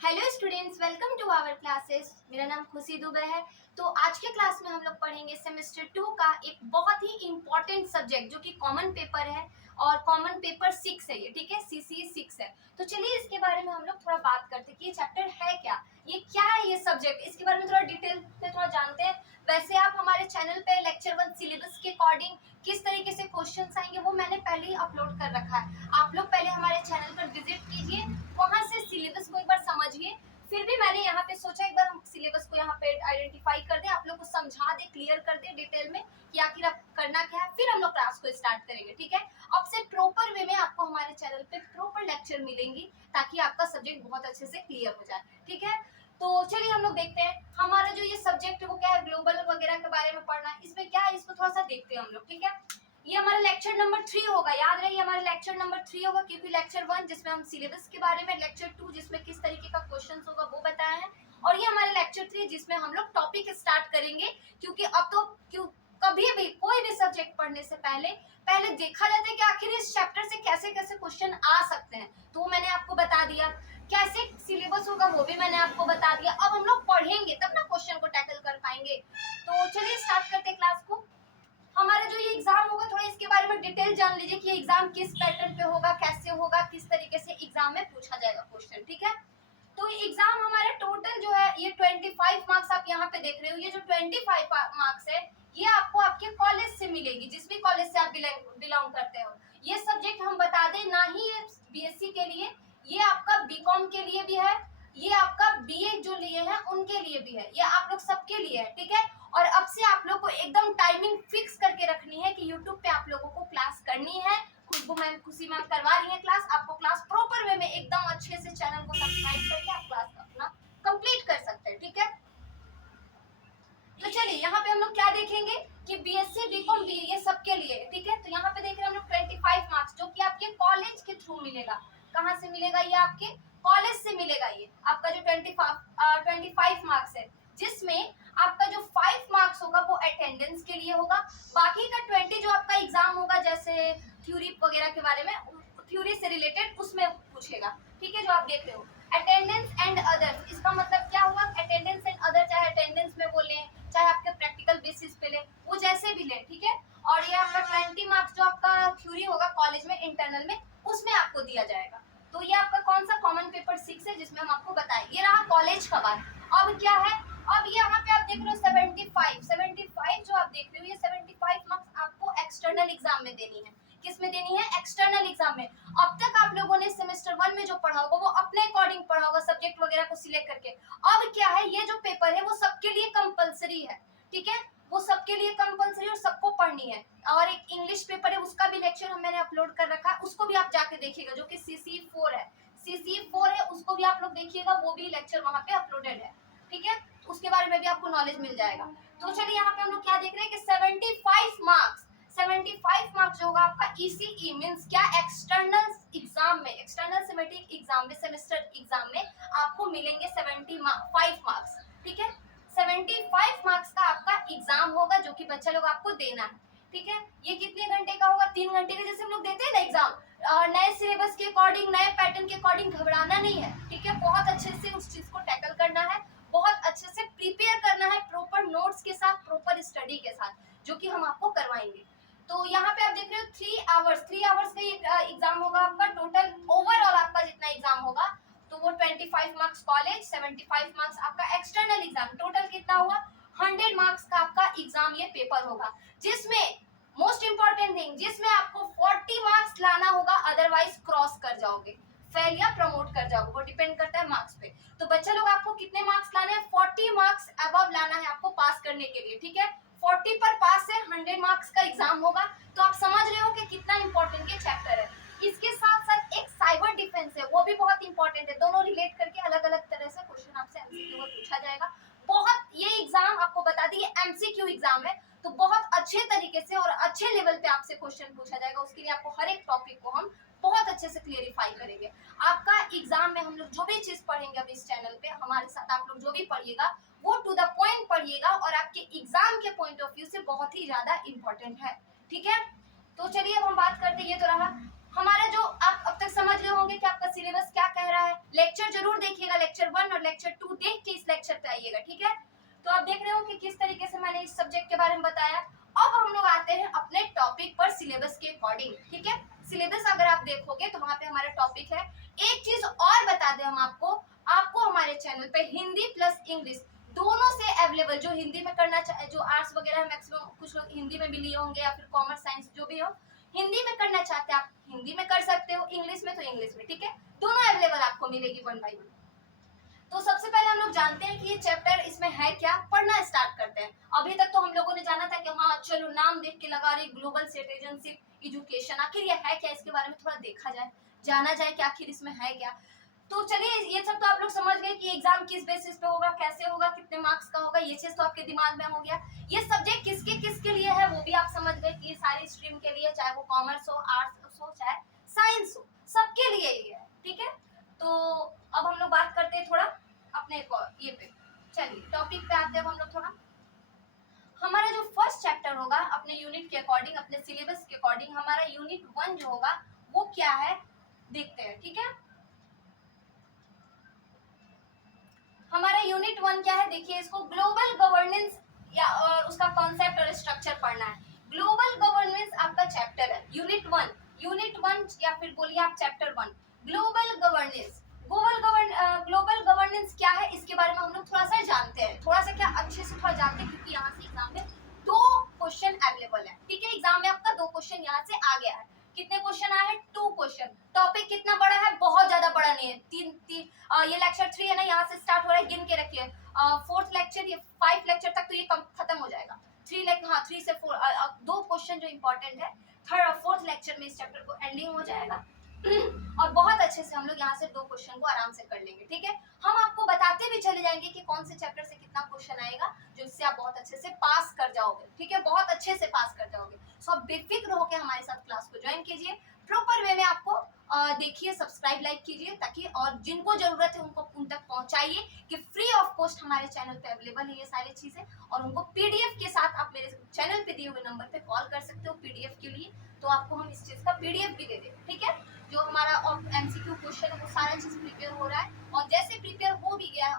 Hello students, welcome to our classes. मेरा नाम खुशी दुबे है। तो आज के क्लास में हम लोग पढ़ेंगे सेमेस्टर 2 का एक बहुत ही इम्पोर्टेंट सब्जेक्ट जो कि कॉमन पेपर है और कॉमन पेपर 6 है ये, ठीक है, सीसी 6 है। तो चलिए इसके बारे में हम लोग थोड़ा बात करते हैं कि ये चैप्टर है क्या, ये क्या है ये सब्जेक्ट, इसके बारे में थोड़ा डिटेल में थोड़ा जानते हैं। वैसे आप हमारे चैनल पे लेक्चर 1 सिलेबस के अकॉर्डिंग किस तरीके से क्वेश्चंस आएंगे वो मैंने पहले ही अपलोड कर रखा है। आप लोग पहले हमारे चैनल पर विजिट कीजिए, वहां से सिलेबस को एक बार समझिए। फिर भी मैंने यहाँ पे सोचा एक बार हम सिलेबस को यहाँ पे आइडेंटिफाई कर दें, आप लोग को समझा दे, क्लियर कर दे डिटेल में कि आखिर आप करना क्या है, फिर हम लोग क्लास को स्टार्ट करेंगे, ठीक है। अब से प्रॉपर वे में आपको हमारे चैनल पे प्रॉपर लेक्चर मिलेंगी ताकि आपका सब्जेक्ट बहुत अच्छे से क्लियर हो जाए, ठीक है। तो चलिए हम लोग देखते हैं हमारा जो ये सब्जेक्ट है वो क्या है, ग्लोबल वगैरह के बारे में पढ़ना है। इसमें क्या है इसको थोड़ा सा देखते हैं हम लोग, ठीक है। ये हमारा लेक्चर नंबर 3 होगा, याद रहे हमारा लेक्चर नंबर 3 होगा, क्योंकि लेक्चर 1 जिसमें हम सिलेबस के बारे में, लेक्चर 2 जिसमें किस तरीके का क्वेश्चंस होगा वो बताया है, और ये हमारा लेक्चर 3 जिसमें हम लोग टॉपिक स्टार्ट करेंगे। क्योंकि अब तो कभी भी कोई भी सब्जेक्ट पढ़ने से पहले पहले देखा जाता है कि आखिर इस चैप्टर से कैसे कैसे क्वेश्चन आ सकते हैं, तो वो मैंने आपको बता दिया। कैसे सिलेबस होगा वो भी मैंने आपको बता दिया। अब हम लोग पढ़ेंगे तब ना क्वेश्चन को टैकल कर पाएंगे। तो चलिए स्टार्ट करते हैं क्लास को। हमारा जो ये एग्जाम होगा थोड़ा इसके बारे में डिटेल जान लीजिए कि एग्जाम किस पैटर्न पे होगा, कैसे होगा, किस तरीके से एग्जाम में पूछा जाएगा क्वेश्चन, ठीक है। तो एग्जाम हमारे टोटल जो है ये 25 मार्क्स आप यहाँ पे देख रहे हो। ये जो 25 मार्क्स है ये आपको आपके कॉलेज से मिलेगी, जिस भी कॉलेज से आप बिलोंग करते हो। ये सब्जेक्ट हम बता दें ना ही ये बीएससी के लिए, ये आपका बीकॉम के लिए भी है, ये आपका बीए जो लिए हैं उनके लिए भी है, ये आप लोग सबके लिए है, ठीक है। और अब से आप लोग को एकदम टाइमिंग फिक्स करके रखनी है कि यूट्यूब पे आप लोगों को क्लास करनी है। खुशबू मैम, खुशी मैम करवा रही है क्लास, आपको क्लास प्रॉपर वे में एकदम अच्छे से चैनल को सब्सक्राइब करके आप क्लास अपना कंप्लीट कर सकते हैं, ठीक है। तो चलिए यहाँ पे हम लोग क्या देखेंगे कि बीएससी बीकॉम बी ये सबके लिए, ठीक है। तो यहाँ पे देख रहे हैं हम लोग 25 मार्क्स जो कि आपके कॉलेज के थ्रू मिलेगा। कहाँ से मिलेगा? ये आपके कॉलेज से मिलेगा। ये आपका जो 25 मार्क्स है, जिसमें आपका जो 5 मार्क्स होगा वो अटेंडेंस के लिए होगा। बाकी का 20 जो आपका एग्जाम होगा, जैसे थ्योरी वगैरह के बारे में, थ्योरी से रिलेटेड उसमें पूछेगा, ठीक है, जो आप देख रहे हो। अटेंडेंस एंड अदर, इसका मतलब क्या हुआ? अटेंडेंस एंड अदर, चाहे अटेंडेंस में बोले चाहे आपके प्रैक्टिकल बेसिस पे ले, वो जैसे भी ले, ठीक है। और ये आपका 20 मार्क्स जो आपका थ्योरी होगा कॉलेज में इंटरनल में, उसमें आपको दिया जाएगा। तो ये आपका कौन सा कॉमन पेपर 6 है जिसमें हम आपको बताएं। ये रहा कॉलेज का बात। अब क्या है, अब ये यहाँ पे आप देख रहे हो 75 जो आप देख रहे हो, ये 75 मार्क्स आपको एक्सटर्नल एग्जाम में देनी है। किस में देनी है? एक्सटर्नल एग्जाम में। अब तक आप लोगों ने सेमेस्टर 1 में जो पढ़ा होगा वो अपने अकॉर्डिंग पढ़ा होगा, सब्जेक्ट वगैरह को सिलेक्ट करके। अब क्या है, ये जो पेपर है वो सबके लिए कंपलसरी है, ठीक है, वो सबके लिए कंपलसरी और सबको पढ़नी है। और एक इंग्लिश पेपर है, उसका भी लेक्चर मैंने अपलोड कर रखा है, उसको भी आप जाके देखिएगा, जो कि CC4 है। CC4 है, उसको भी आप लोग देखिएगा, वो भी लेक्चर वहां पे अपलोडेड है, ठीक है। उसके बारे में भी आपको नॉलेज मिल जाएगा। तो चलिए यहाँ पे हम लोग क्या देख रहे हैं कि 75 मार्क्स जो होगा आपका ECE मींस क्या, एक्सटर्नल एग्जाम में, एक्सटर्नल सेमेस्टिक एग्जाम में, सेमेस्टर एग्जाम में आपको मिलेंगे 75 मार्क्स, ठीक है। 75 मार्क्स का आपका एग्जाम होगा जो कि बच्चा लोग आपको देना है, ठीक है। ये कितने घंटे का होगा? 3 घंटे का, जैसे हम लोग देते हैं ना एग्जाम, नए सिलेबस के अकॉर्डिंग, नए पैटर्न के अकॉर्डिंग घबराना नहीं है, ठीक है। बहुत अच्छे से उस चीज को टैकल करना है, बहुत अच्छे से प्रिपेयर करना है, प्रॉपर नोट्स के साथ, प्रॉपर स्टडी के साथ, जो कि हम आपको करवाएंगे। तो यहाँ पे आप देख रहे हो 3 आवर्स का एग्जाम होगा आपका। टोटल ओवरऑल आपका जितना एग्जाम होगा तो वो 25 मार्क्स कॉलेज, 75 मार्क्स आपका एक्सटर्नल एग्जाम, टोटल कितना हुआ? 100 मार्क्स का आपका एग्जाम ये पेपर होगा, जिसमें मोस्ट इंपॉर्टेंट थिंग, जिसमें आपको 40 मार्क्स लाना होगा, अदरवाइज क्रॉस कर जाओगे, फेल या प्रमोट कर जाओगे, वो डिपेंड करता है मार्क्स पे। तो बच्चा लोग आपको कितने मार्क्स लाने हैं? 40 मार्क्स अबव लाना है आपको पास करने के लिए, ठीक है। 40 पर पास है, 100 मार्क्स का एग्जाम होगा। तो आप समझ रहे हो कि कितना इंपॉर्टेंट ये चैप्टर है। इसके साथ साथ एक साइबर डिफेंस है, वो भी बहुत इंपॉर्टेंट है। दोनों रिलेट करके अलग अलग तरह से क्वेश्चन आपसे एमसीक्यू में पूछा जाएगा। बहुत, ये एग्जाम आपको बता दी, ये एमसीक्यू एग्जाम है, तो बहुत अच्छे तरीके से और अच्छे लेवल पे आपसे क्वेश्चन पूछा जाएगा। उसके लिए आपको हर एक टॉपिक को हम बहुत अच्छे से क्लियरिफाई करेंगे। आपका एग्जाम में हम लोग जो भी चीज पढ़ेंगे अब इस चैनल पे, हमारे साथ आप लोग जो भी पढ़िएगा वो टू द पॉइंट पढ़िएगा, और आपके एग्जाम के पॉइंट ऑफ व्यू से बहुत ही ज्यादा इंपॉर्टेंट है, ठीक है। तो चलिए अब हम बात करते हैं, ये तो रहा हमारा जो आप अब तक समझ रहे होंगे कि आपका सिलेबस क्या कह रहा है। लेक्चर जरूर देखिएगा, लेक्चर 1 और लेक्चर 2 देख के इस लेक्चर पे आइएगा, ठीक है। तो आप देख रहे हो कि किस तरीके से मैंने इस सब्जेक्ट के बारे में बताया। अब हम लोग आते हैं अपने टॉपिक पर सिलेबस के अकॉर्डिंग, ठीक है। सिलेबस अगर आप देखोगे तो वहां पे हमारा टॉपिक है। एक चीज और बता दें हम आपको, आपको हमारे चैनल पे हिंदी प्लस इंग्लिश दोनों से अवेलेबल, जो हिंदी में करना चाहे, जो आर्ट्स वगैरह मैक्सिमम कुछ लोग हिंदी में भी लिए होंगे या फिर कॉमर्स साइंस जो भी हो, हिंदी में करना चाहते हैं आप हिंदी में कर सकते हो, इंग्लिश में तो इंग्लिश में, ठीक है। दोनों अवेलेबल आपको मिलेगी 1 बाय 1। तो सबसे पहले हम लोग जानते हैं कि ये चैप्टर इसमें है क्या, पढ़ना स्टार्ट करते हैं। अभी तक तो हम लोगों ने जाना था कि हाँ चलो नाम देख के लगा रही ग्लोबल सिटीजनशिप एजुकेशन, आखिर ये है क्या, इसके बारे में थोड़ा देखा जाए, जाना जाए कि आखिर इसमें है क्या। तो चलिए ये सब तो आप लोग समझ गए कि एग्जाम किस बेसिस पे होगा, कैसे होगा, कितने मार्क्स का होगा, ये चीज तो आपके दिमाग में हो गया। ये सब्जेक्ट किसके किसके लिए है वो भी आप समझ गए कि ये सारी स्ट्रीम के लिए, चाहे वो कॉमर्स हो, आर्ट्स हो, चाहे साइंस हो, सबके लिए ये है, ठीक है। तो अब हम लोग बात करते हैं थोड़ा अपने ये पे। चलिए टॉपिक पे आते हैं हम लोग थोड़ा। हमारा जो फर्स्ट चैप्टर होगा अपने यूनिट के अकॉर्डिंग, अपने सिलेबस के अकॉर्डिंग, हमारा यूनिट 1 जो होगा वो क्या है देखते हैं, ठीक है। हमारा यूनिट 1 क्या है देखिए, इसको ग्लोबल गवर्नेंस या और उसका कॉन्सेप्ट और स्ट्रक्चर पढ़ना है। ग्लोबल गवर्नेंस आपका चैप्टर है यूनिट 1, यूनिट 1 या फिर बोलिए आप chapter 1 global governance. Global governance क्या है इसके बारे में हम लोग थोड़ा सा जानते हैं, थोड़ा सा क्या अच्छे से थोड़ा जानते हैं, क्योंकि यहाँ से एग्जाम में 2 क्वेश्चन अवेलेबल है, ठीक है। एग्जाम में आपका 2 क्वेश्चन यहाँ से आ गया है। कितने क्वेश्चन आए हैं? 2 क्वेश्चन। टॉपिक कितना बड़ा है? बहुत ज्यादा बड़ा नहीं है। ये लेक्चर 3 है ना, यहाँ से स्टार्ट हो रहा है, गिन के रखिए। 4th लेक्चर, ये 5 लेक्चर तक तो ये खत्म हो जाएगा। 3 से 4 2 क्वेश्चन जो इंपॉर्टेंट है 3rd और 4th लेक्चर में इस चैप्टर को एंडिंग हो जाएगा। और बहुत अच्छे से हम लोग यहाँ से 2 क्वेश्चन को आराम से कर लेंगे, ठीक है। हम आपको बताते भी चले जाएंगे कि कौन से चैप्टर से कितना क्वेश्चन आएगा, जो इससे आप बहुत अच्छे से पास कर जाओगे, ठीक है, बहुत अच्छे से पास कर जाओगे। सो आप बेफिक्र होकर हमारे साथ क्लास को ज्वाइन कीजिए, प्रॉपर वे में आपको देखिए, सब्सक्राइब लाइक कीजिए, ताकि और जिनको जरूरत है उनको उन तक पहुंचाइए कि फ्री ऑफ कॉस्ट हमारे चैनल पे अवेलेबल है ये सारी चीजें। और उनको पीडीएफ के साथ आप मेरे चैनल पे दिए हुए नंबर पे कॉल कर सकते हो पीडीएफ के लिए, तो आपको हम इस चीज का पीडीएफ भी दे देंगे, ठीक है। जो हमारा एमसीक्यू क्वेश्चन है वो सारा चीज प्रिपेयर हो रहा है, और जैसे प्रिपेयर हो भी गया है,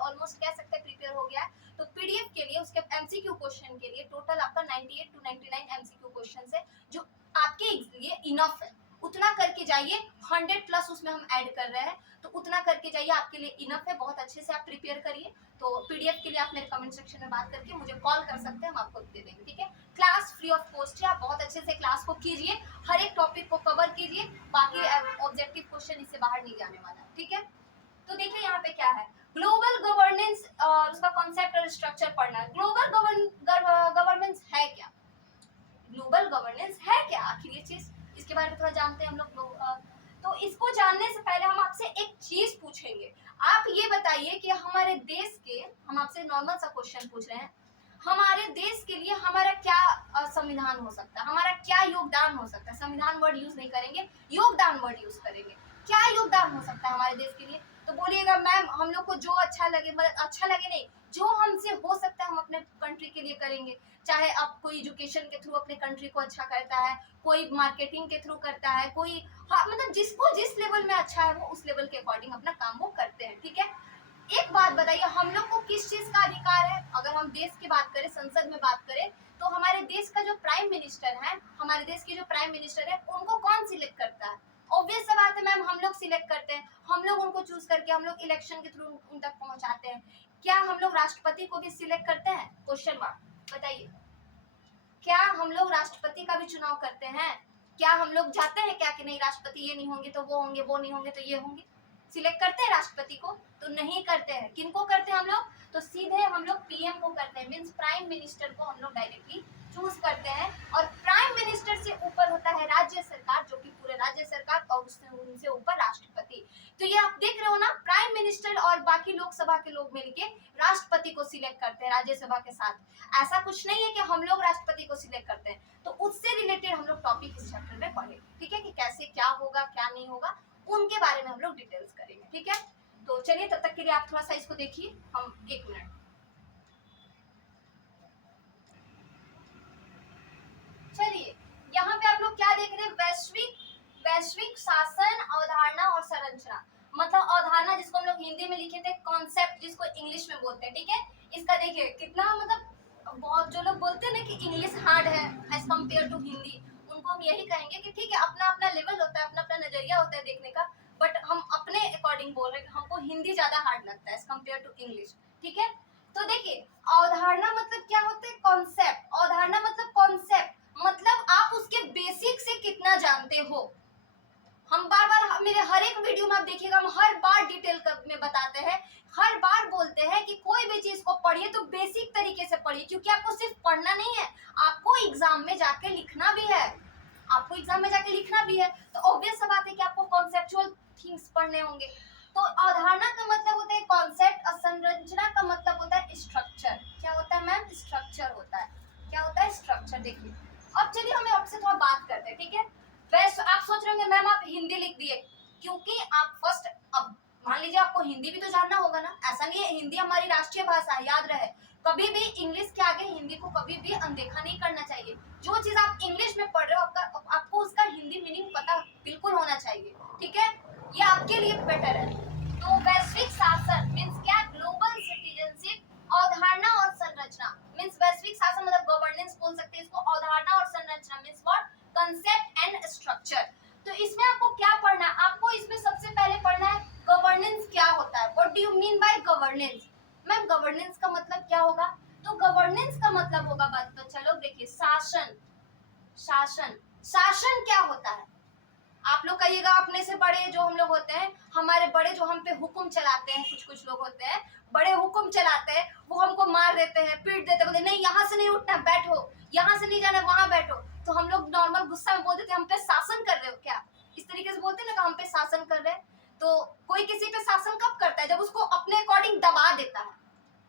ऑलमोस्ट कह सकते हैं प्रिपेयर हो गया है, तो पीडीएफ के लिए उसके एमसीक्यू क्वेश्चन के लिए टोटल आपका 98 to 99 एमसीक्यू क्वेश्चन है, जो आपके लिए इनफ है। उतना करके जाइए, 100 प्लस उसमें हम ऐड कर रहे हैं, तो उतना करके जाइए, आपके लिए इनफ है। बहुत अच्छे से आप प्रिपेयर करिए। तो पीडीएफ के लिए आप मेरे कमेंट सेक्शन में बात करके मुझे कॉल कर सकते हैं, हम आपको दे देंगे, ठीक है। क्लास फ्री ऑफ कॉस्ट है, आप बहुत अच्छे से क्लास को कीजिए, हर एक टॉपिक को कवर कीजिए, बाकी ऑब्जेक्टिव क्वेश्चन इससे बाहर नहीं जाने वाला, ठीक है। तो देखिए यहाँ पे क्या है, ग्लोबल गवर्नेंस और उसका कॉन्सेप्ट और स्ट्रक्चर पढ़ना है। ग्लोबल गवर्नेंस है क्या, ग्लोबल गवर्नेंस है क्या, आखिर ये चीज इसके बारे में थोड़ा जानते हैं हम लोग। तो इसको जानने से पहले हम आपसे एक चीज पूछेंगे। आप ये बताइए कि हमारे देश के, हम आपसे नॉर्मल सा क्वेश्चन पूछ रहे हैं, हमारे देश के लिए हमारा क्या संविधान हो सकता है, हमारा क्या योगदान हो सकता है। संविधान वर्ड यूज नहीं करेंगे, योगदान वर्ड यूज करेंगे। क्या योगदान हो सकता है हमारे देश के लिए? तो बोलिएगा मैम हम लोग को जो अच्छा लगे, मतलब अच्छा लगे नहीं, जो हमसे हो सकता है हम अपने कंट्री के लिए करेंगे। चाहे आप कोई एजुकेशन के थ्रू अपने कंट्री को अच्छा करता है, कोई मार्केटिंग के थ्रू करता है, कोई हाँ मतलब जिसको जिस लेवल में अच्छा है वो उस लेवल के अकॉर्डिंग अपना काम वो करते हैं, ठीक है। एक बात बताइए, हम लोग को किस चीज का अधिकार है? अगर हम देश की बात करें, संसद में बात करें, तो हमारे देश का जो प्राइम मिनिस्टर है, हमारे देश के जो प्राइम मिनिस्टर है, उनको कौन सिलेक्ट करता है? ऑब्वियस सा बात है मैम, हम लोग सिलेक्ट करते हैं, हम लोग उनको चूज करके हम लोग इलेक्शन के थ्रू उन तक पहुंचाते हैं। क्या हम लोग राष्ट्रपति को भी सिलेक्ट करते हैं? क्वेश्चन मार्क, बताइए। क्या हम लोग राष्ट्रपति का भी चुनाव करते हैं? क्या हम लोग जाते हैं क्या कि नहीं राष्ट्रपति ये नहीं होंगे तो वो होंगे, वो नहीं होंगे तो ये होंगे? सिलेक्ट करते हैं राष्ट्रपति को? तो नहीं करते हैं। किनको करते हैं हम लोग? तो सीधे हम लोग पीएम को करते हैं, मींस प्राइम मिनिस्टर को हम लोग डायरेक्टली चूज करते हैं। और प्राइम मिनिस्टर से ऊपर होता है राज्य सरकार, जो कि पूरे राज्य सरकार, और उससे उनसे ऊपर राष्ट्रपति। तो ये आप देख रहे हो ना, प्राइम मिनिस्टर और बाकी लोकसभा के लोग मिलके राष्ट्रपति को सिलेक्ट करते हैं राज्यसभा के साथ। ऐसा कुछ नहीं है कि हम लोग राष्ट्रपति को सिलेक्ट करते हैं। तो उससे रिलेटेड हम लोग टॉपिक इस चैप्टर में पढ़ेंगे, ठीक है, कि कैसे क्या होगा क्या नहीं होगा, उनके बारे में हम लोग डिटेल्स करेंगे, ठीक है। तो चलिए तब तक के लिए आप थोड़ा सा इसको देखिए, हम 1 मिनट। चलिए यहाँ पे आप लोग क्या देख रहे हैं, वैश्विक वैश्विक शासन, अवधारणा और संरचना। मतलब अवधारणा जिसको हम लोग हिंदी में लिखे थे, कॉन्सेप्ट जिसको इंग्लिश में बोलते हैं, ठीक है। इसका देखिए कितना मतलब बहुत जो लोग बोलते हैं ना कि इंग्लिश हार्ड है एज कम्पेयर टू हिंदी, उनको हम यही कहेंगे कि ठीक है, अपना अपना लेवल होता है, अपना अपना नजरिया होता है देखने का, बट हम अपने अकॉर्डिंग बोल रहे हैं कि हमको हिंदी ज्यादा हार्ड लगता है एज कम्पेयर टू इंग्लिश, ठीक है। तो देखिए अवधारणा मतलब क्या होता है, कॉन्सेप्ट। अवधारणा मतलब कॉन्सेप्ट, मतलब आप उसके बेसिक से कितना जानते हो। हम बार बार मेरे हर एक वीडियो में आप देखिएगा, हम हर बार डिटेल में बताते हैं, हर बार बोलते हैं कि कोई भी चीज को पढ़िए तो बेसिक तरीके से पढ़िए, क्योंकि आपको सिर्फ पढ़ना नहीं है, आपको एग्जाम में जाके लिखना भी है। आपको एग्जाम में जाके लिखना भी है, तो ऑब्वियस सा बात है कि आपको कॉन्सेप्चुअल थिंग्स पढ़ने होंगे। तो अवधारणा का मतलब होता है कॉन्सेप्ट, और संरचना का मतलब होता है स्ट्रक्चर। क्या होता है मैम, स्ट्रक्चर होता है। क्या होता है, स्ट्रक्चर। देखिए अब चलिए हम आपसे थोड़ा बात करते हैं, ठीक है। वैसे आप सोच रहे होंगे मैम आप हिंदी लिख दिए, क्योंकि आप फर्स्ट, अब मान लीजिए आपको हिंदी भी तो जानना होगा ना, ऐसा नहीं है, हिंदी हमारी राष्ट्रीय भाषा है, याद रहे। कभी भी इंग्लिश के आगे हिंदी को कभी भी अनदेखा नहीं करना चाहिए। जो चीज आप इंग्लिश में पढ़ रहे हो आपको उसका हिंदी मीनिंग पता बिल्कुल होना चाहिए, ठीक है, ये आपके लिए बेटर है। तो वैश्विक शासन मीन्स क्या, ग्लोबल सिटीजनशिप। अवधारणा और संरचना मीन्स वैश्विक शासन मतलब गवर्नेंस बोल सकते हैं इसको, अवधारणा और संरचना means what, concept and structure. तो इसमें आपको क्या पढ़ना है, आपको इसमें सबसे पहले पढ़ना है गवर्नेंस क्या होता है। What do you mean by governance. Ma'am governance का मतलब क्या होगा, तो गवर्नेंस का मतलब होगा, बात तो चलो देखिए, शासन। शासन, शासन क्या होता है, आप लोग कहिएगा अपने से बड़े जो हम लोग होते हैं, हमारे बड़े जो हम पे हुक्म चलाते हैं, कुछ कुछ लोग होते हैं बड़े हुक्म चलाते हैं, वो हमको मार देते हैं, पीट देते हैं, बोलते नहीं यहाँ से नहीं उठना, बैठो, यहाँ से नहीं जाना, वहां बैठो। तो हम लोग नॉर्मल गुस्सा में बोलते थे हम पे शासन कर रहे हो क्या, इस तरीके से बोलते हैं ना, हम पे शासन कर रहे हैं। तो कोई किसी पे शासन कब करता है, जब उसको अपने अकॉर्डिंग दबा देता है,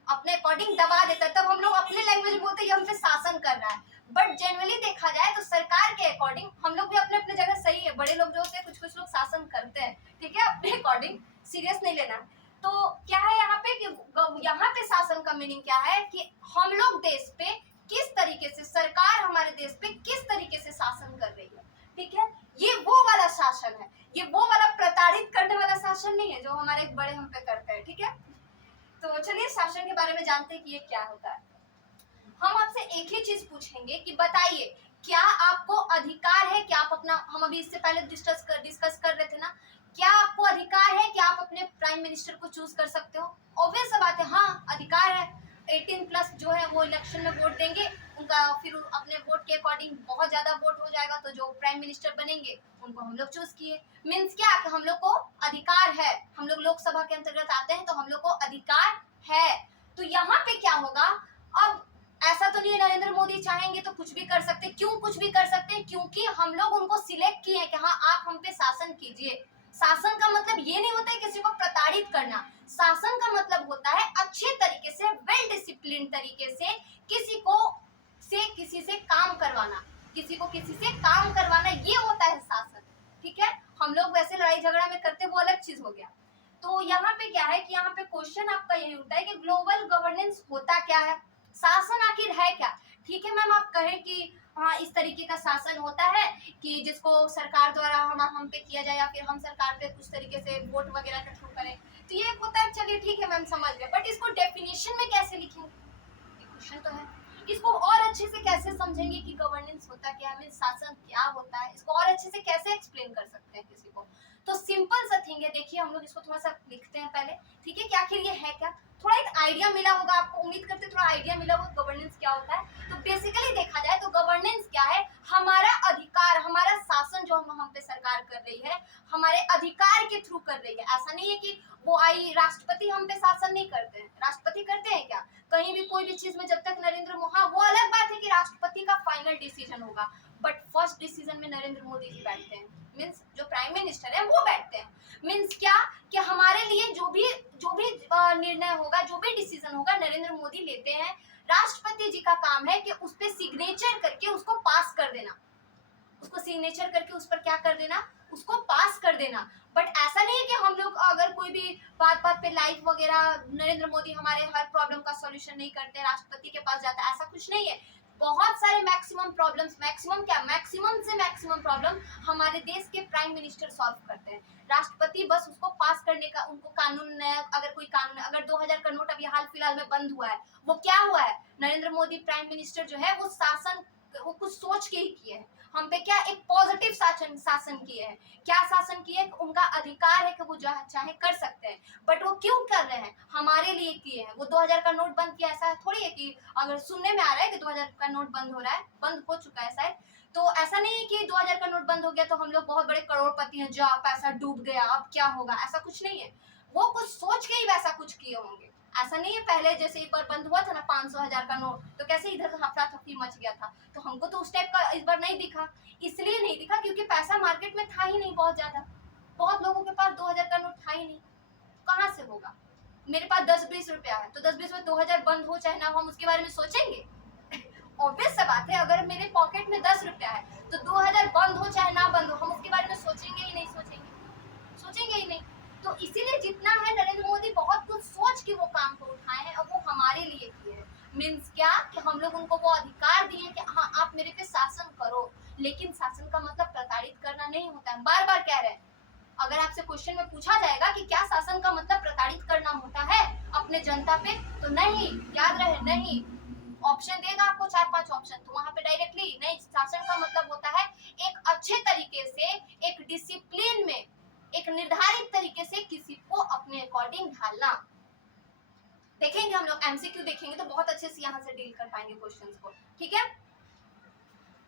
अपने अकॉर्डिंग दबा देता है, तब हम लोग अपने लैंग्वेज में बोलते हैं हम पे शासन कर रहा है। बट जनरली देखा जाए तो सरकार के अकॉर्डिंग हम लोग भी अपने अपने जगह सही है, बड़े लोग जो होते हैं कुछ कुछ लोग शासन करते हैं, ठीक है, अपने अकॉर्डिंग, सीरियस नहीं लेना। तो क्या है यहाँ पे कि यहाँ पे शासन का मीनिंग क्या है कि हम लोग देश पे किस तरीके से, सरकार हमारे देश पे किस तरीके से शासन कर रही है, ठीक है, ये वो वाला शासन है, ये वो वाला प्रताड़ित करने वाला शासन नहीं है जो हमारे बड़े हम पे करते हैं, ठीक है। तो चलिए शासन के बारे में जानते हैं कि ये क्या होता है। हम आपसे एक ही चीज पूछेंगे कि बताइए क्या आपको अधिकार है कि आप अपना, हम अभी इससे पहले डिस्कस कर रहे थे ना, क्या आपको अधिकार है कि आप अपने प्राइम मिनिस्टर को चूज कर सकते हो। ऑब्वियस सा बात है, हाँ अधिकार है। 18+ जो है वो इलेक्शन में वोट देंगे, उनका फिर अपने वोट के अकॉर्डिंग बहुत ज्यादा वोट हो जाएगा, तो जो प्राइम मिनिस्टर बनेंगे उनको हम लोग चूज किए। मीन्स क्या कि हम लोग को अधिकार है, हम लोग लोकसभा के अंतर्गत आते हैं तो हम लोग को अधिकार है। तो यहाँ पे क्या होगा, अब ऐसा तो नहीं है नरेंद्र मोदी चाहेंगे तो कुछ भी कर सकते, क्यों कुछ भी कर सकते हैं, क्योंकि हम लोग उनको सिलेक्ट किए हैं कि हाँ आप हम पे शासन कीजिए। शासन का मतलब ये नहीं होता है किसी को प्रताड़ित करना, शासन का मतलब होता है अच्छे तरीके से, वेल डिसिप्लिन तरीके से किसी से काम करवाना, किसी को किसी से काम करवाना, ये होता है शासन, ठीक है। हम लोग वैसे लड़ाई झगड़ा में करते वो अलग चीज हो गया। तो यहाँ पे क्या है कि यहाँ पे क्वेश्चन आपका यही होता है कि ग्लोबल गवर्नेंस होता क्या है, शासन आखिर है क्या। ठीक है मैम, आप कहें कि हाँ इस तरीके का शासन होता है कि जिसको सरकार द्वारा हम पे किया जाए, या फिर हम सरकार पे कुछ तरीके से वोट वगैरह के थ्रू करें, तो ये होता है, चलिए ठीक है मैम समझ गए, बट इसको डेफिनेशन में कैसे लिखेंगे, ये क्वेश्चन तो है। इसको और अच्छे से कैसे समझेंगे कि गवर्नेंस होता क्या है, शासन क्या होता है, इसको और अच्छे से कैसे एक्सप्लेन कर सकते हैं किसी को। तो सिंपल सा थिंग है, देखिए हम लोग इसको थोड़ा सा लिखते हैं पहले, ठीक है, कि आखिर ये है क्या, थोड़ा एक आइडिया मिला होगा आपको, उम्मीद करते थोड़ा आइडिया मिला होगा गवर्नेंस क्या होता है। तो बेसिकली देखा जाए तो गवर्नेंस क्या है, हमारा अधिकार, हमारा शासन जो हम पे सरकार कर रही है, हमारे अधिकार के थ्रू कर रही है। ऐसा नहीं है कि वो आई राष्ट्रपति हम पे शासन नहीं करते हैं, राष्ट्रपति करते हैं क्या, कहीं भी कोई भी चीज में जब तक नरेंद्र मोदी, हाँ वो अलग बात है कि राष्ट्रपति का फाइनल डिसीजन होगा, बट फर्स्ट डिसीजन में नरेंद्र मोदी जी बैठते हैं, मीन्स जो प्राइम मिनिस्टर है वो बैठते हैं। मीन्स क्या कि हमारे लिए जो भी निर्णय होगा, जो भी डिसीजन होगा नरेंद्र मोदी लेते हैं। राष्ट्रपति जी का काम है कि उस पर सिग्नेचर करके उसको पास कर देना, उसको सिग्नेचर करके उस पर क्या कर देना, उसको पास कर देना। बट ऐसा नहीं है कि हम लोग अगर कोई भी बात बात पे लाइव वगैरह, नरेंद्र मोदी हमारे हर प्रॉब्लम का सॉल्यूशन नहीं करते, राष्ट्रपति के पास जाता है, ऐसा कुछ नहीं है। बहुत सारे मैक्सिमम प्रॉब्लम्स, मैक्सिमम क्या, मैक्सिमम से मैक्सिमम प्रॉब्लम हमारे देश के प्राइम मिनिस्टर सॉल्व करते हैं। राष्ट्रपति बस उसको पास करने का, उनको कानून है, अगर कोई कानून है, अगर 2000 का नोट अभी हाल फिलहाल में बंद हुआ है, वो क्या हुआ है, नरेंद्र मोदी प्राइम मिनिस्टर जो है वो शासन, वो कुछ सोच के ही किए हैं हम पे, क्या एक पॉजिटिव शासन किए हैं। क्या शासन किए, उनका अधिकार है कि वो जो चाहे कर सकते हैं, बट वो क्यों कर रहे हैं, हमारे लिए किए हैं। वो 2000 का नोट बंद किया, ऐसा थोड़ी है कि अगर सुनने में आ रहा है कि 2000 का नोट बंद हो रहा है, बंद हो चुका है शायद, तो ऐसा नहीं है कि 2000 का नोट बंद हो गया तो हम लोग बहुत बड़े करोड़पति हैं, जो पैसा डूब गया अब क्या होगा, ऐसा कुछ नहीं है। वो कुछ सोच के ही वैसा कुछ किए होंगे, ऐसा नहीं है। पहले जैसे एक बार बंद हुआ था ना 500,000 का नोट, तो कैसे इधर हफ्ता थफ्ती मच गया था, तो हमको तो उस टाइप का इस बार नहीं दिखा। इसलिए नहीं दिखा क्योंकि पैसा मार्केट में था ही नहीं बहुत ज्यादा, बहुत लोगों के पास 2000 का नोट था ही नहीं, कहाँ से होगा। मेरे पास 10-20 रुपया है, तो 10-20 में 2000 बंद हो चाहे ना हो, हम उसके बारे में सोचेंगे? ऑब्वियस सा बात है, अगर मेरे पॉकेट में 10 रुपया है तो 2000 बंद हो चाहे ना बंद हो, हम उसके बारे में सोचेंगे ही नहीं, सोचेंगे ही नहीं। तो इसीलिए जितना है, नरेंद्र मोदी बहुत कुछ सोच के वो काम को उठाए हैं और वो हमारे लिए किए हैं। मीन्स क्या कि हम लोग उनको वो अधिकार दिए कि हाँ आप मेरे पे शासन करो, लेकिन शासन का मतलब प्रताड़ित करना नहीं होता है। बार बार कह रहे हैं, अगर आपसे क्वेश्चन में पूछा जाएगा कि क्या शासन का मतलब प्रताड़ित करना होता है अपने जनता पे, तो नहीं, याद रहे नहीं। ऑप्शन देगा आपको 4-5 ऑप्शन, तो वहां पे डायरेक्टली नहीं, शासन का मतलब होता है एक अच्छे तरीके से, एक डिसिप्लिन में, एक निर्धारित तरीके से किसी को अपने अकॉर्डिंग ढालना। देखेंगे हम लोग एमसीक्यू देखेंगे तो बहुत अच्छे से यहाँ से डील कर पाएंगे क्वेश्चंस को, ठीक है।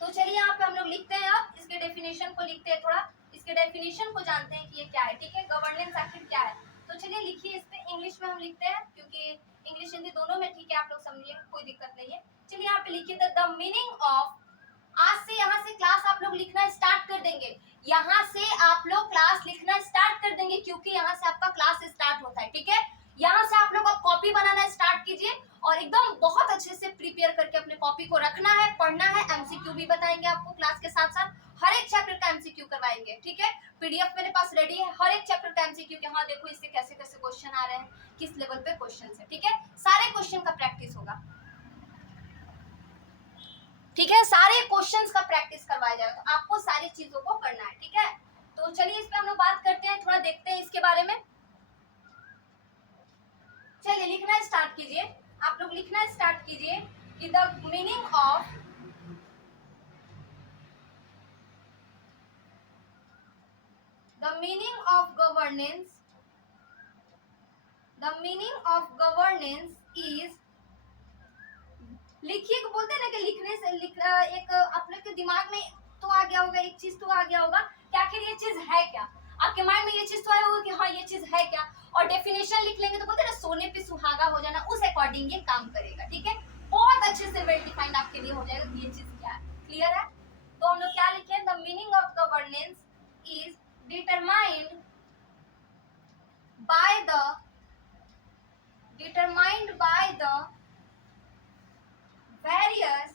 तो चलिए यहाँ पे हम लोग लिखते हैं, अब इसके डेफिनेशन को लिखते हैं, थोड़ा इसके डेफिनेशन को जानते हैं कि ये क्या है, ठीक है। गवर्नेंस आखिर क्या है, तो चलिए लिखिए, इस पे इंग्लिश में हम लिखते हैं क्योंकि इंग्लिश हिंदी दोनों में ठीक है, आप लोग समझिए, कोई दिक्कत नहीं है। चलिए यहाँ पे लिखिए द मीनिंग ऑफ, आज से यहाँ से क्लास आप लोग लिखना स्टार्ट कर देंगे, यहाँ से आप लोग क्लास लिखना स्टार्ट कर देंगे क्योंकि यहाँ से आपका क्लास स्टार्ट होता है, ठीक है। यहाँ से आप लोग अब कॉपी बनाना स्टार्ट कीजिए और एकदम बहुत अच्छे से प्रिपेयर करके अपने कॉपी को रखना है, पढ़ना है। एमसीक्यू भी बताएंगे आपको क्लास के साथ साथ, हर एक चैप्टर का एमसीक्यू करवाएंगे, ठीक है। पीडीएफ मेरे पास रेडी है, हर एक चैप्टर का एमसीक्यू के, हाँ देखो इससे कैसे कैसे क्वेश्चन आ रहे हैं, किस लेवल पे क्वेश्चन है, ठीक है। सारे क्वेश्चन का प्रैक्टिस होगा, ठीक है, सारे क्वेश्चंस का प्रैक्टिस करवाया जाएगा, तो आपको सारी चीजों को करना है, ठीक है। तो चलिए इस पे हम लोग बात करते हैं, थोड़ा देखते हैं इसके बारे में। चलिए लिखना स्टार्ट कीजिए, आप लोग लिखना स्टार्ट कीजिए कि the meaning of, the meaning of governance, the meaning of governance is, लिखिए को बोलते हैं ना कि लिखने से एक अपने के दिमाग में तो आ गया होगा, एक चीज तो आ गया होगा कि आखिर ये चीज है क्या, आपके माइंड में ये चीज तो आया होगा कि हाँ ये चीज है क्या, और डेफिनेशन लिख लेंगे तो बोलते हैं ना सोने पे सुहागा हो जाना, उस अकॉर्डिंग ये काम करेगा, ठीक है। बहुत अच्छे से वेल डिफाइंड आपके लिए हो जाएगा कि ये चीज क्या है, क्लियर है। तो हम लोग क्या लिखे, the meaning of governance is determined by the, determined by the various,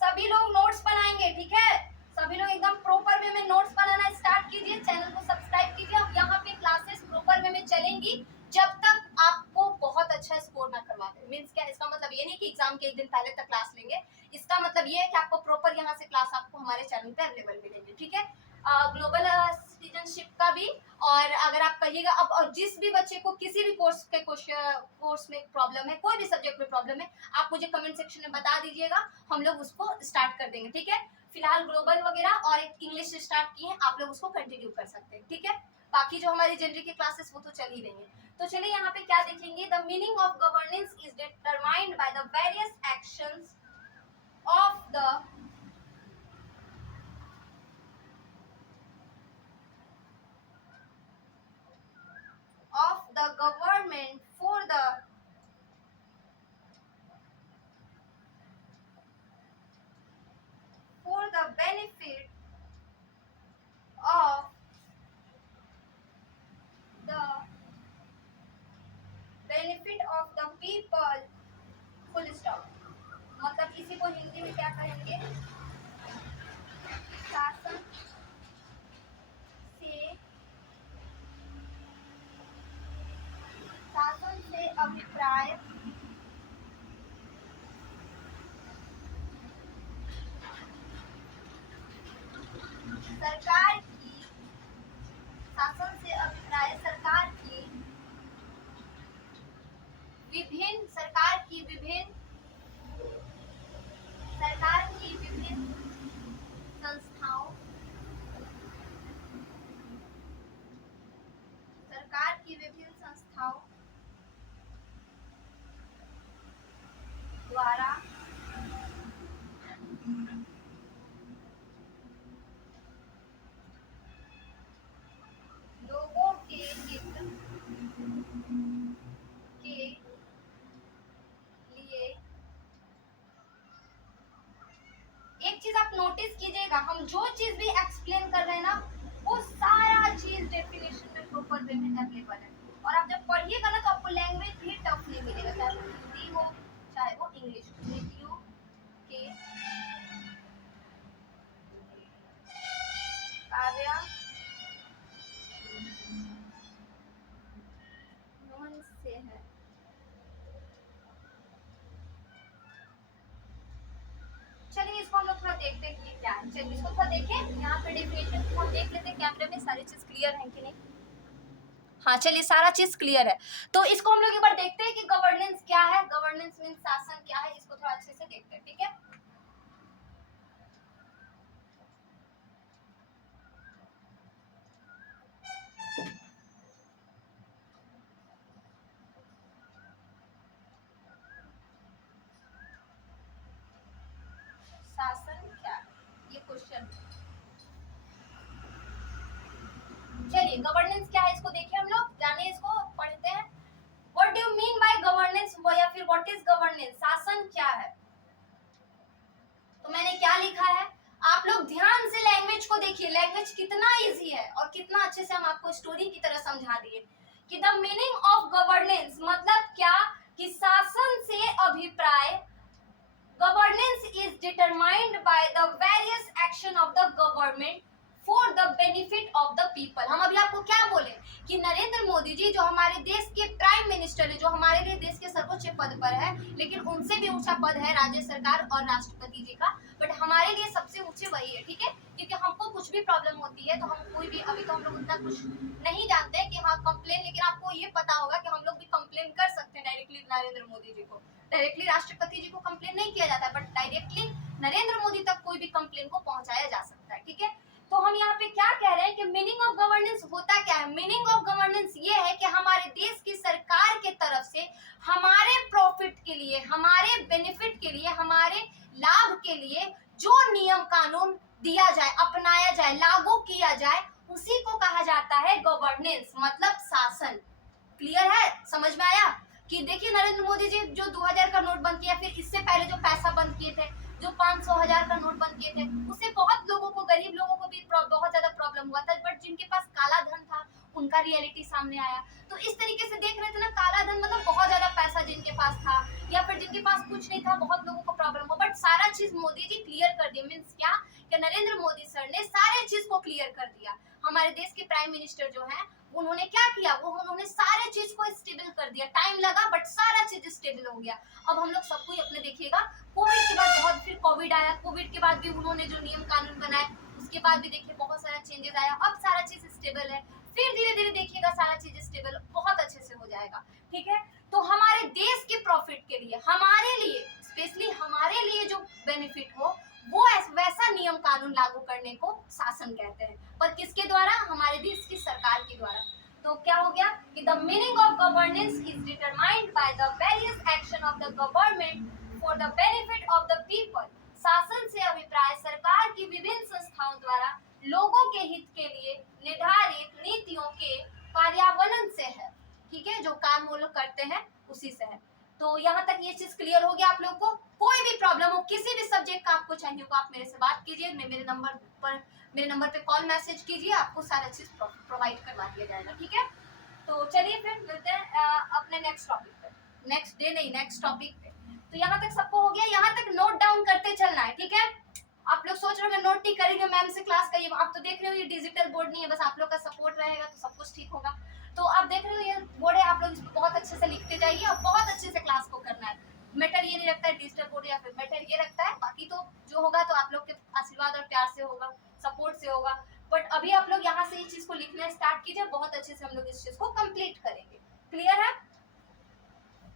सभी लोग नोट्स बनाएंगे, ठीक है, सभी लोग एकदम प्रॉपर वे में नोट्स बनाना स्टार्ट कीजिए, चैनल को सब्सक्राइब कीजिए। अब यहाँ पे क्लासेस प्रॉपर वे में चलेंगी जब तक आपको बहुत अच्छा स्कोर ना करवा दे। मींस क्या, इसका मतलब ये नहीं कि एग्जाम के एक दिन पहले तक क्लास लेंगे, इसका मतलब ये है कि आपको प्रॉपर यहाँ से क्लास आपको हमारे चैनल पे अवेलेबल मिलेंगे, ठीक है। ग्लोबल सिटीजनशिप का भी, और अगर आप कहिएगा अब, और जिस भी बच्चे को किसी भी कोर्स में प्रॉब्लम है, कोई भी सब्जेक्ट में प्रॉब्लम है, आप मुझे कमेंट सेक्शन में बता दीजिएगा, हम लोग उसको स्टार्ट कर देंगे, ठीक है। फिलहाल ग्लोबल वगैरह और एक इंग्लिश स्टार्ट किए हैं, आप लोग उसको कंटिन्यू कर सकते हैं, ठीक है। बाकी जो हमारी जनरल की क्लासेस वो तो चल ही रही है। तो चलिए यहाँ पे क्या देखेंगे, the meaning of governance is determined by the various actions of the, government for the benefit of the people, full stop। मतलब इसी को हिंदी में क्या कहेंगे, शासन से अभिप्राय सरकार की, शासन से अभिप्राय सरकार की विभिन्न संस्थाओं द्वारा लोगों के हित के लिए, एक चीज आप नोटिस कीजिएगा, हम जो चीज भी एक्सप्लेन कर रहे हैं ना, वो सारा चीज डेफिनेशन में प्रॉपर वे में अवेलेबल है। और आप जब पढ़िएगा ना तो आपको लैंग्वेज भी टफ नहीं मिलेगा, चाहे वो हिंदी हो चाहे वो इंग्लिश हो। रेडियो के कार्यान्वयन से है। चलिए इसको हम लोग थोड़ा देखते हैं कि क्या है। चलिए इसको थोड़ा देखें, यहाँ पे डेफिनेशन को हम देख लेते हैं कैमरे में, सारी चीज क्लियर है कि नहीं। हाँ चलिए सारा चीज क्लियर है, तो इसको हम लोग एक बार देखते हैं कि गवर्नेंस क्या है। गवर्नेंस मींस शासन क्या है, इसको थोड़ा अच्छे से देखते हैं, ठीक है। शासन क्या है, ये क्वेश्चन। चलिए गवर्नेंस क्या है इसको देखिए, हम लोग जाने इसको पढ़ते हैं। What do you mean by governance, या फिर व्हाट इज गवर्नेंस, शासन क्या है। तो मैंने क्या लिखा है, आप लोग ध्यान से लैंग्वेज को देखिए, लैंग्वेज कितना इजी है और कितना अच्छे से हम आपको स्टोरी की तरह समझा दिए कि द मीनिंग ऑफ गवर्नेंस मतलब क्या, कि शासन से अभिप्राय, governance is determined by the various action of the government for the benefit of the people. हम अभी आपको क्या बोले कि नरेंद्र मोदी जी जो हमारे देश के प्राइम मिनिस्टर है, जो हमारे लिए देश के सर्वोच्च पद पर है, लेकिन उनसे भी ऊंचा पद है राज्य सरकार और राष्ट्रपति जी का, बट हमारे लिए सबसे ऊंचे वही है, ठीक है। क्योंकि हमको कुछ भी प्रॉब्लम होती है तो हम कोई भी, अभी तो हम लोग उतना कुछ नहीं जानते हैं कि हाँ कंप्लेन, लेकिन आपको ये पता होगा कि हम लोग भी कंप्लेन कर सकते हैं डायरेक्टली नरेंद्र मोदी जी को। डायरेक्टली राष्ट्रपति जी को कंप्लेन नहीं किया जाता है, बट डायरेक्टली नरेंद्र मोदी तक कोई भी कंप्लेन को पहुंचाया जा सकता है, ठीक है। तो हम यहाँ पे क्या कह रहे हैं कि मीनिंग ऑफ गवर्नेंस होता क्या है। मीनिंग ऑफ गवर्नेंस ये है कि हमारे देश की सरकार के तरफ से हमारे प्रॉफिट के लिए, हमारे बेनिफिट के लिए, हमारे लाभ के लिए जो नियम कानून दिया जाए, अपनाया जाए, लागू किया जाए, उसी को कहा जाता है गवर्नेंस, मतलब शासन। क्लियर है, समझ में आया। कि देखिए नरेंद्र मोदी जी जो 2000 का नोट बंद किया, फिर इससे पहले जो पैसा बंद किए थे, जो 500 1000 का नोट बंद किए थे, उससे बहुत लोगों को, गरीब लोगों को भी बहुत ज्यादा प्रॉब्लम हुआ था, बट जिनके पास काला धन था उनका रियलिटी सामने आया। तो इस तरीके से देख रहे थे ना, काला धन मतलब बहुत ज्यादा पैसा जिनके पास था, या फिर जिनके पास कुछ नहीं था, बहुत लोगों को प्रॉब्लम हुआ, बट सारा चीज मोदी जी क्लियर कर दिया। मीन्स क्या, कि नरेंद्र मोदी सर ने सारे चीज को क्लियर कर दिया। हमारे देश के प्राइम मिनिस्टर जो है उन्होंने क्या किया, वो उन्होंने सारे चीज को स्टेबल कर दिया। टाइम लगा बट सारा चीज स्टेबल हो गया। अब हम लोग सबको अपने देखिएगा, कोविड के बाद बहुत, फिर कोविड आया, कोविड के बाद भी उन्होंने जो नियम कानून बनाए, उसके बाद भी देखिए बहुत सारा चेंजेस आया, अब सारा चीज स्टेबल है। फिर धीरे धीरे देखिएगा सारा चीज स्टेबल बहुत अच्छे से हो जाएगा, ठीक है। तो हमारे देश के प्रॉफिट के लिए, हमारे लिए, स्पेशली हमारे लिए जो बेनिफिट हो, वो वैसा नियम कानून लागू करने को शासन कहते हैं। पर किसके द्वारा, हमारे देश की सरकार के द्वारा। तो क्या हो गया कि the meaning of governance is determined by the various action of the government for the benefit of the people. शासन से अभिप्राय सरकार की विभिन्न संस्थाओं द्वारा लोगों के हित के लिए निर्धारित नीतियों के कार्यान्वयन से है, ठीक है। जो काम वो लोग करते हैं उसी से है। तो यहाँ तक ये चीज क्लियर हो गया आप लोग को। कोई भी प्रॉब्लम हो, किसी भी सब्जेक्ट का आपको चाहिए हो, आप मेरे से बात कीजिए, मेरे नंबर पे कॉल मैसेज कीजिए, आपको सारा चीज प्रोवाइड करवा दिया जाएगा, ठीक है। तो चलिए फिर मिलते हैं अपने नेक्स्ट टॉपिक पे, नेक्स्ट डे नहीं, नेक्स्ट टॉपिक पे। तो यहाँ तक सबको हो गया, यहाँ तक नोट डाउन करते चलना है, ठीक है। आप लोग सोच रहे हो नोट ठीक करेंगे, मैम से क्लास करिए, आप तो देख रहे हो ये डिजिटल बोर्ड नहीं है, बस आप लोग का सपोर्ट रहेगा तो सब कुछ ठीक होगा। तो आप देख रहे हो ये बोर्ड है, आप लोग इसको बहुत अच्छे से लिखते जाइए और बहुत अच्छे से क्लास को करना है। मैटर ये नहीं रखता है डिजिटल बोर्ड या फिर मैटर ये रखता है, बाकी तो जो होगा तो आप लोग के आशीर्वाद और प्यार से होगा, सपोर्ट से होगा। बट अभी आप लोग यहाँ से इस चीज को लिखना स्टार्ट कीजिए, बहुत अच्छे से हम लोग इस चीज को कंप्लीट करेंगे। क्लियर है?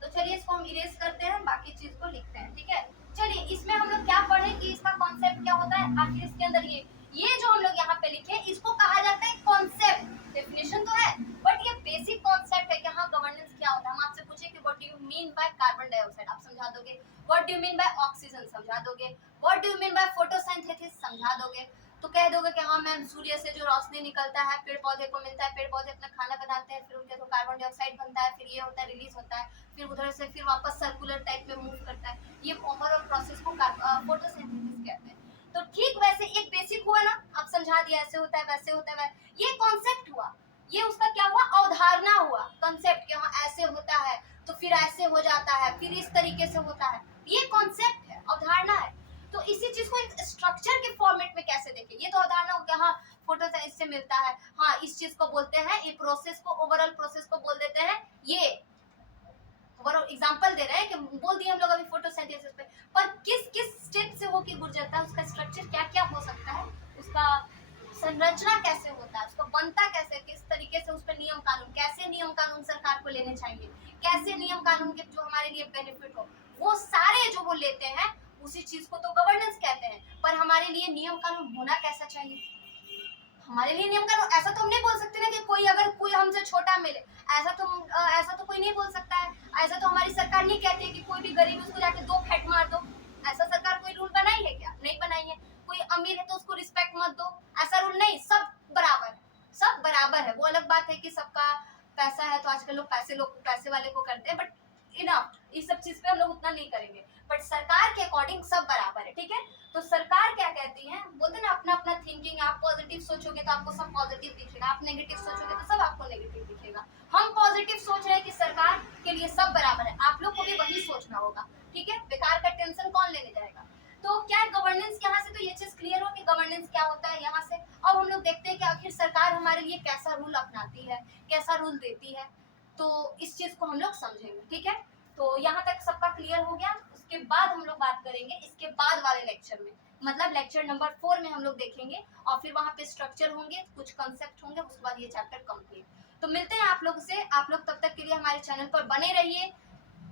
तो चलिए इसको हम इरेज करते हैं, बाकी चीज को लिखते हैं। ठीक है, चलिए इसमें हम लोग क्या पढ़े कि इसका कॉन्सेप्ट क्या होता है। आखिर इसके अंदर ये जो हम लोग यहाँ पे लिखे इसको कहा जाता है कॉन्सेप्ट। डेफिनेशन तो है बट ये बेसिक कॉन्सेप्ट है कि हाँ गवर्नेंस क्या होता है। हम आपसे पूछे कि what do you mean by carbon dioxide, आप समझा दोगे। What do you mean by oxygen, समझा दोगे। What do you mean by photosynthesis, समझा दोगे। तो कह दोगे कि हाँ मैम सूर्य से जो रोशनी निकलता है पेड़ पौधे को मिलता है, पेड़ पौधे अपना खाना बनाते हैं, फिर उनके तो कार्बन डाइऑक्साइड बनता है, फिर ये होता है रिलीज होता है, फिर उधर से फिर वापस सर्कुलर टाइप में मूव करता है। ये ओवरऑल प्रोसेस को फोटोसिंथेसिस कहते हैं। तो ठीक वैसे एक बेसिक हुआ ना, आप समझा दिया ऐसे होता है वैसे होता है, ये कॉन्सेप्ट हुआ। ये उसका क्या हुआ, अवधारणा हुआ। कॉन्सेप्ट क्या, ऐसे होता है तो फिर ऐसे हो जाता है, फिर इस तरीके से होता है, ये कॉन्सेप्ट है, अवधारणा है। तो इसी चीज को एक स्ट्रक्चर के फॉर्मेट में कैसे देखें, ये तो अवधारणा हो गया। हाँ फोटोसिंथेसिस से मिलता है, हाँ इस चीज को बोलते हैं, ये प्रोसेस को ओवरऑल प्रोसेस को बोल देते हैं। ये ओवरऑल एग्जांपल दे रहे हैं कि बोल दिए हम लोग अभी फोटोसिंथेसिस पे, पर किस किस स्टेप से होके गुजरता है, उसका स्ट्रक्चर क्या क्या हो सकता है, उसका संरचना कैसे होता है, उसको बनता कैसे, किस तरीके से उस पर नियम कानून, कैसे नियम कानून सरकार को लेने चाहिए, कैसे नियम कानून के जो हमारे लिए बेनिफिट हो, वो सारे जो वो लेते हैं उसी चीज को तो गवर्नेंस कहते हैं। पर हमारे लिए नियम कानून होना कैसा चाहिए, हमारे लिए नियम कानून ऐसा तो हम नहीं बोल सकते ना कि कोई अगर कोई हमसे छोटा मिले, ऐसा तो कोई नहीं बोल सकता है। ऐसा तो हमारी सरकार नहीं कहती है कि कोई भी गरीब उसको जाके 2 फेंट मार दो। ऐसा सरकार कोई रूल बनाई है क्या, नहीं बनाई है। कोई अमीर है तो उसको रिस्पेक्ट मत दो, ऐसा रूल नहीं। सब बराबर है, सब बराबर है। वो अलग बात है कि सबका पैसा है तो आजकल लोग पैसे वाले को करते हैं, बट इनफ इस सब चीज पे हम लोग उतना नहीं करेंगे। बट सरकार के अकॉर्डिंग सब बराबर है। ठीक है, तो सरकार क्या कहती है, बोलते ना अपना अपना थिंकिंग। आप पॉजिटिव सोचोगे तो आपको सब पॉजिटिव दिखेगा, आप नेगेटिव सोचोगे तो सब आपको नेगेटिव दिखेगा। हम पॉजिटिव सोच रहे हैं कि सरकार के लिए सब बराबर है, आप लोग को भी वही सोचना होगा। ठीक है, बेकार का टेंशन कौन लेने जाएगा। तो क्या गवर्नेंस, यहाँ से तो ये चीज क्लियर हो कि गवर्नेंस क्या होता है। यहाँ से अब हम लोग देखते हैं कि आखिर सरकार हमारे लिए कैसा रूल अपनाती है, कैसा रूल देती है, तो इस चीज को हम लोग समझेंगे। ठीक है, तो यहाँ तक सबका क्लियर हो गया। उसके बाद हम लोग बात करेंगे इसके बाद वाले लेक्चर में, मतलब लेक्चर नंबर 4 में हम लोग देखेंगे, और फिर वहाँ पे स्ट्रक्चर होंगे, कुछ कंसेप्ट होंगे, उसके बाद ये चैप्टर कंप्लीट। तो मिलते हैं आप लोग से। आप लोग तब तक के लिए हमारे चैनल पर बने रहिए,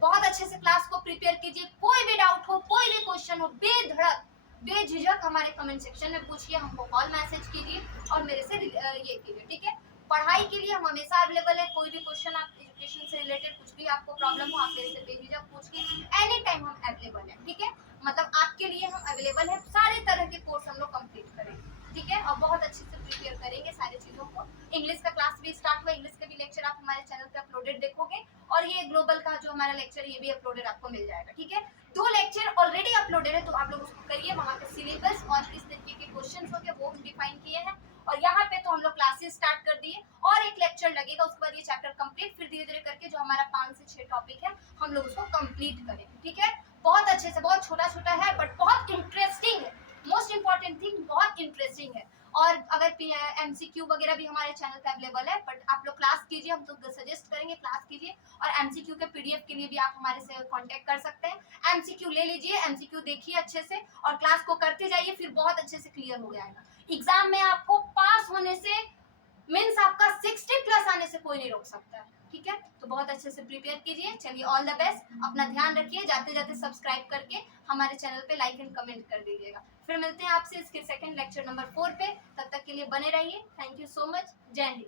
बहुत अच्छे से क्लास को प्रिपेयर कीजिए। कोई भी डाउट हो, कोई भी क्वेश्चन हो, बेझिझक हमारे कमेंट सेक्शन में पूछिए, हमको कॉल मैसेज कीजिए और मेरे से ये कीजिए। ठीक है, पढ़ाई के लिए हम हमेशा अवेलेबल है। कोई भी क्वेश्चन आप एजुकेशन से रिलेटेड कुछ भी आपको प्रॉब्लम हो, आप मेरे से बेझिझक पूछिए, एनी टाइम हम अवेलेबल है। ठीक है, मतलब आपके लिए हम अवेलेबल है, सारे तरह के कोर्स हम लोग कंप्लीट करेंगे। ठीक है, और बहुत अच्छे से प्रिपेयर करेंगे सारी चीजों को। इंग्लिश का क्लास भी स्टार्ट हुआ, इंग्लिश के भी लेक्चर आप हमारे चैनल पे अपलोडेड देखोगे, और ये ग्लोबल का जो हमारा लेक्चर ये भी अपलोडेड आपको मिल जाएगा। ठीक है, 2 लेक्चर ऑलरेडी अपलोडेड है, तो आप लोग उसको करिए। वहाँ पे सिलेबस और किस तरीके के क्वेश्चन होंगे वो हम डिफाइन किए हैं, और यहाँ पे तो हम लोग क्लासेस स्टार्ट कर दिए, और एक लेक्चर लगेगा, उसके बाद ये चैप्टर कंप्लीट, फिर धीरे धीरे करके जो हमारा 5 से 6 टॉपिक है हम लोग उसको कंप्लीट करेंगे। ठीक है, बहुत अच्छे से, बहुत छोटा छोटा है बट बहुत इंटरेस्टिंग है। मोस्ट इंपॉर्टेंट थिंग, बहुत इंटरेस्टिंग है। और अगर एमसीक्यू वगैरह भी हमारे चैनल पे अवेलेबल है, बट आप लोग क्लास कीजिए, हम तो सजेस्ट करेंगे क्लास कीजिए। और एमसीक्यू के पीडीएफ के लिए भी आप हमारे से कांटेक्ट कर सकते हैं। एमसीक्यू ले लीजिए, एमसीक्यू देखिए अच्छे से, और क्लास को करते जाइए, फिर बहुत अच्छे से क्लियर हो जाएगा। एग्जाम में आपको पास होने से, मीन्स आपका 60+ आने से कोई नहीं रोक सकता है। ठीक है, तो बहुत अच्छे से प्रिपेयर कीजिए। चलिए, ऑल द बेस्ट, अपना ध्यान रखिए, जाते जाते सब्सक्राइब करके हमारे चैनल पे लाइक एंड कमेंट कर दीजिएगा। फिर मिलते हैं आपसे इसके सेकंड लेक्चर नंबर 4 पे, तब तक के लिए बने रहिए। थैंक यू सो मच, जय हिंद।